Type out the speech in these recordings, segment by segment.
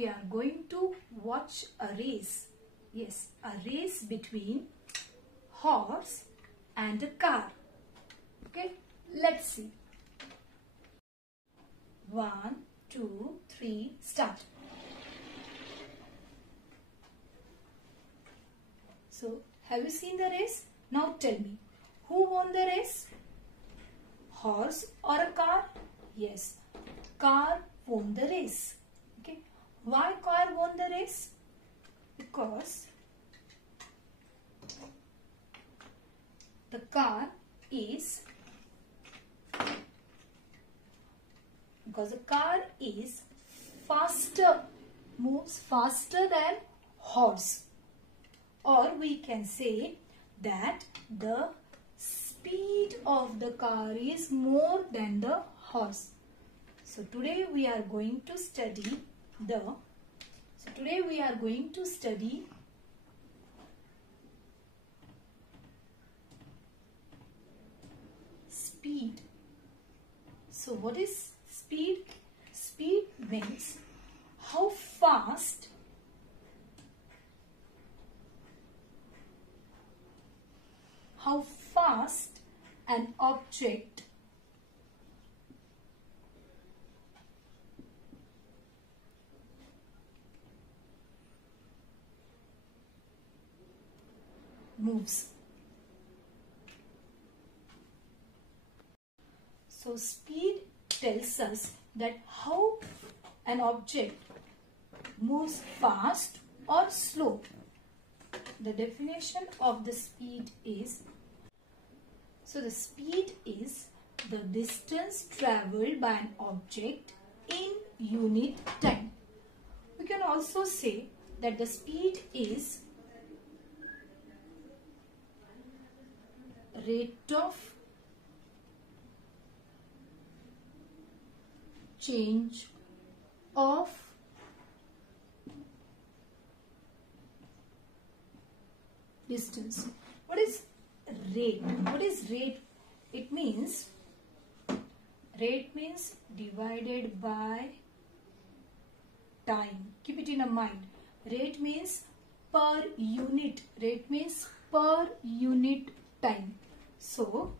we are going to watch a race. Yes, a race between horse and a car. Okay, let's see. 1, 2, 3, start. So, have you seen the race? Now tell me, who won the race? Horse or a car? Yes, car won the race. Okay, why car won the race? Because the car is faster, moves faster than horse, or we can say that the speed of the car is more than the horse. So today we are going to study speed. So what is speed? Speed means how fast an object moves. So speed tells us that how an object moves fast or slow. The definition of the speed is, so the speed is the distance traveled by an object in unit time. We can also say that the speed is rate of change of distance. What is rate? What is rate? It means, rate means divided by time. Keep it in a mind. Rate means per unit. Rate means per unit time. So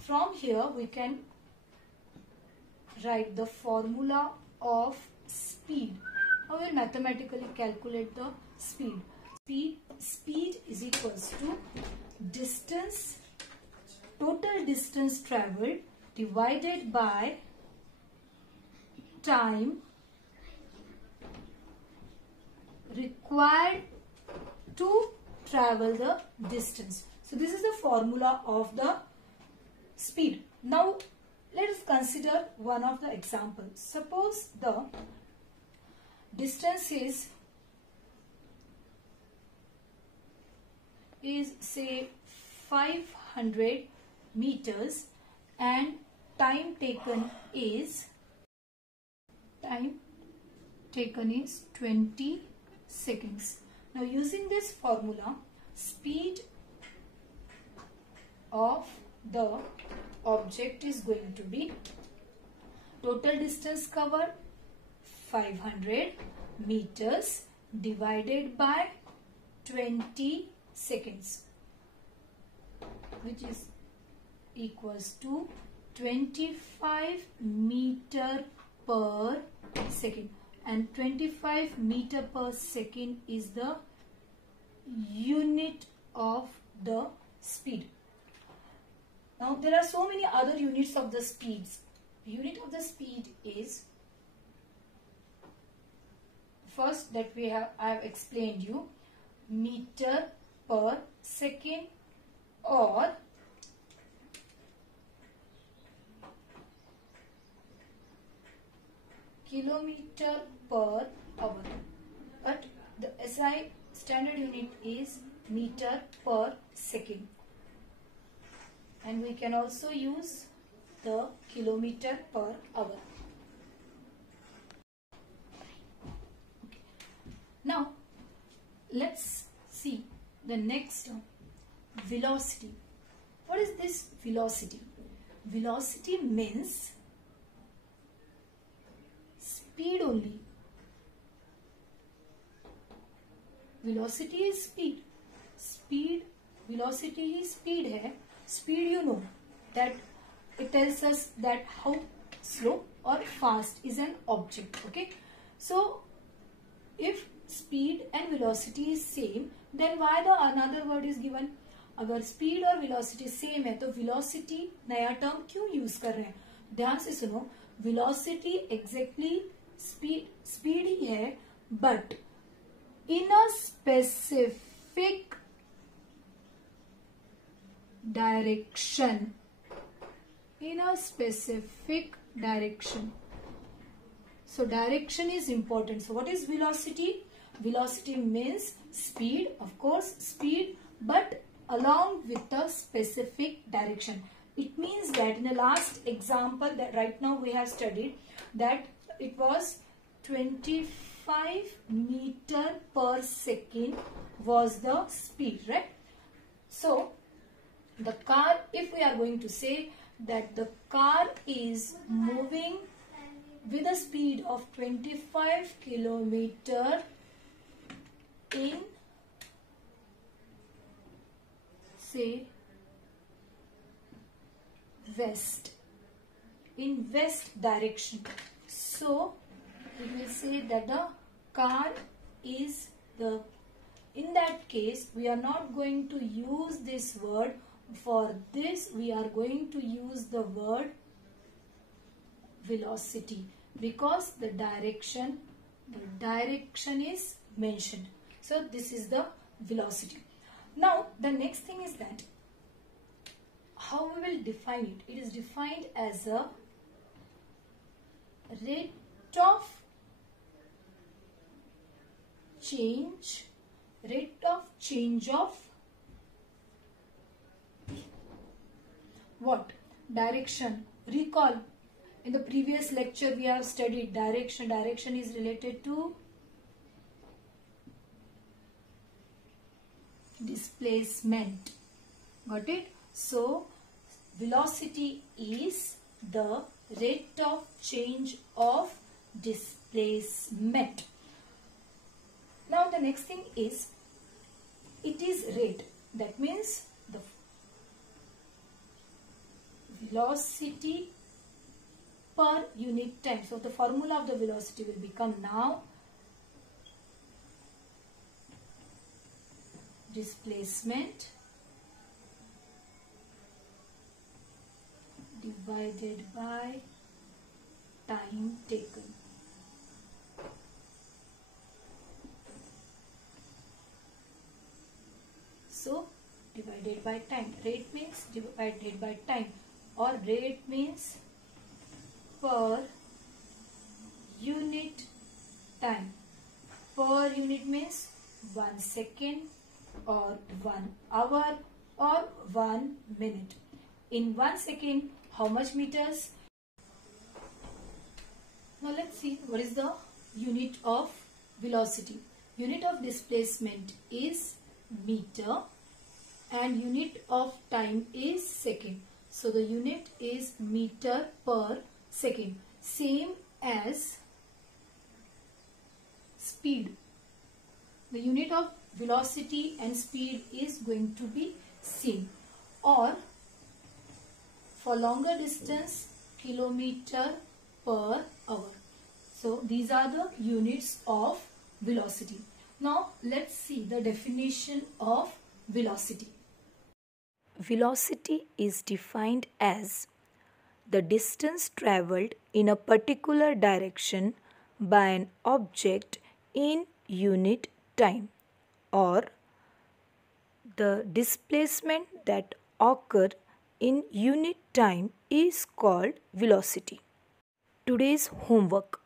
from here we can write the formula of speed. How will mathematically calculate the speed? Speed is equals to distance, total distance traveled divided by time required to travel the distance. So this is the formula of the speed. Now let us consider one of the examples. Suppose the distance is say 500 meters and time taken is 20 seconds. Now using this formula, speed of the object is going to be total distance covered 500 meters divided by 20 seconds, which is equals to 25 meter per second, and 25 meter per second is the unit of the speed. Now there are so many other units of the speeds. Unit of the speed is, first that I have explained you, meter per second or kilometer per hour, but the SI standard unit is meter per second, and we can also use the kilometer per hour. Okay. Now let's see the next term, velocity. What is this velocity? Velocity means velocity is speed. Velocity is speed है. Speed you know that it tells us that how slow or fast is an object. Okay. So if speed and velocity is same, then why the another word is given? अगर speed और velocity same है तो velocity नया term क्यों use कर रहे हैं? ध्यान से सुनो. Velocity exactly speed ही है, but in a specific direction. In a specific direction. So direction is important. So what is velocity? Velocity means speed, of course, speed, but along with a specific direction. It means that in the last example that right now we have studied, that it was 25 meter per second was the speed, right? So the car, if we are going to say that the car is moving with a speed of 25 kilometer in, say, west direction. So we will say that the car is the, in that case we are not going to use this word. For this we are going to use the word velocity, because the direction is mentioned. So this is the velocity. Now the next thing is that how we will define it. It is defined as a rate of change of what? Direction. Recall, in the previous lecture we have studied direction. Direction is related to displacement. Got it? So velocity is the rate of change of displacement. Now the next thing is, it is rate. That means the velocity per unit time. So the formula of the velocity will become now displacement divided by time taken. So divided by time. Rate means divided by time, or rate means per unit time. Per unit means 1 second or 1 hour or 1 minute. In 1 second, how much meters? Now let's see what is the unit of velocity. Unit of displacement is meter and unit of time is second. So the unit is meter per second, same as speed. The unit of velocity and speed is going to be same, or for longer distance, kilometer per hour. So these are the units of velocity. Now let's see the definition of velocity. Velocity is defined as the distance traveled in a particular direction by an object in unit time, or the displacement that occur in unit time is called velocity. Today's homework.